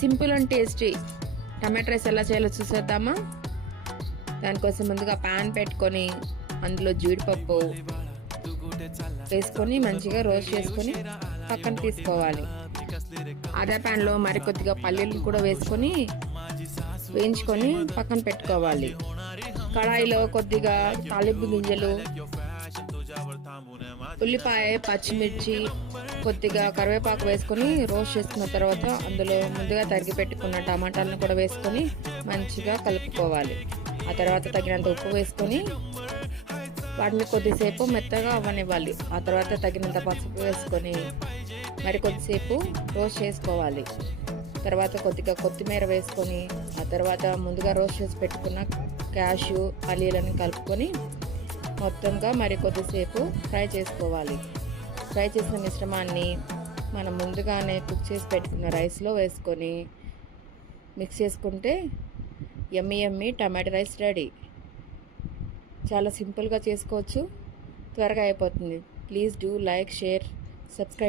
Simple and tasty tomato rice ఎలా చేయాలో చూసేద్దామా. దానికోసం ముందుగా ప్యాన్ పెట్టుకొని అందులో జీడిపప్పు వేసుకొని మంచిగా రోస్ట్ చేసుకొని పక్కన తీసుకోవాలి. అదే ప్యాన్లో మరికొద్దిగా పల్లీలు కూడా వేసుకొని వేయించుకొని పక్కన పెట్టుకోవాలి. కడాయిలో కొద్దిగా తాలింపు గింజలు, ఉల్లిపాయ, పచ్చిమిర్చి, కొద్దిగా కరివేపాకు వేసుకొని రోస్ట్ చేసుకున్న తర్వాత అందులో ముందుగా తరిగి పెట్టుకున్న టమాటాలను కూడా వేసుకొని మంచిగా కలుపుకోవాలి. ఆ తర్వాత తగినంత ఉప్పు వేసుకొని వాటిని కొద్దిసేపు మెత్తగా అవ్వనివ్వాలి. ఆ తర్వాత తగినంత పసుపు వేసుకొని మరి కొద్దిసేపు రోస్ట్ చేసుకోవాలి. తర్వాత కొద్దిగా కొత్తిమీర వేసుకొని ఆ తర్వాత ముందుగా రోస్ట్ చేసి పెట్టుకున్న క్యాషు పల్లీలను కలుపుకొని మొత్తంగా మరి కొద్దిసేపు ఫ్రై చేసుకోవాలి. ఫ్రై చేసిన మిశ్రమాన్ని మనం ముందుగానే కుక్ చేసి పెట్టుకున్న రైస్లో వేసుకొని మిక్స్ చేసుకుంటే యమ్మీ యమ్మీ టమాటా రైస్ రెడీ. చాలా సింపుల్గా చేసుకోవచ్చు, త్వరగా అయిపోతుంది. Please do like, share, subscribe.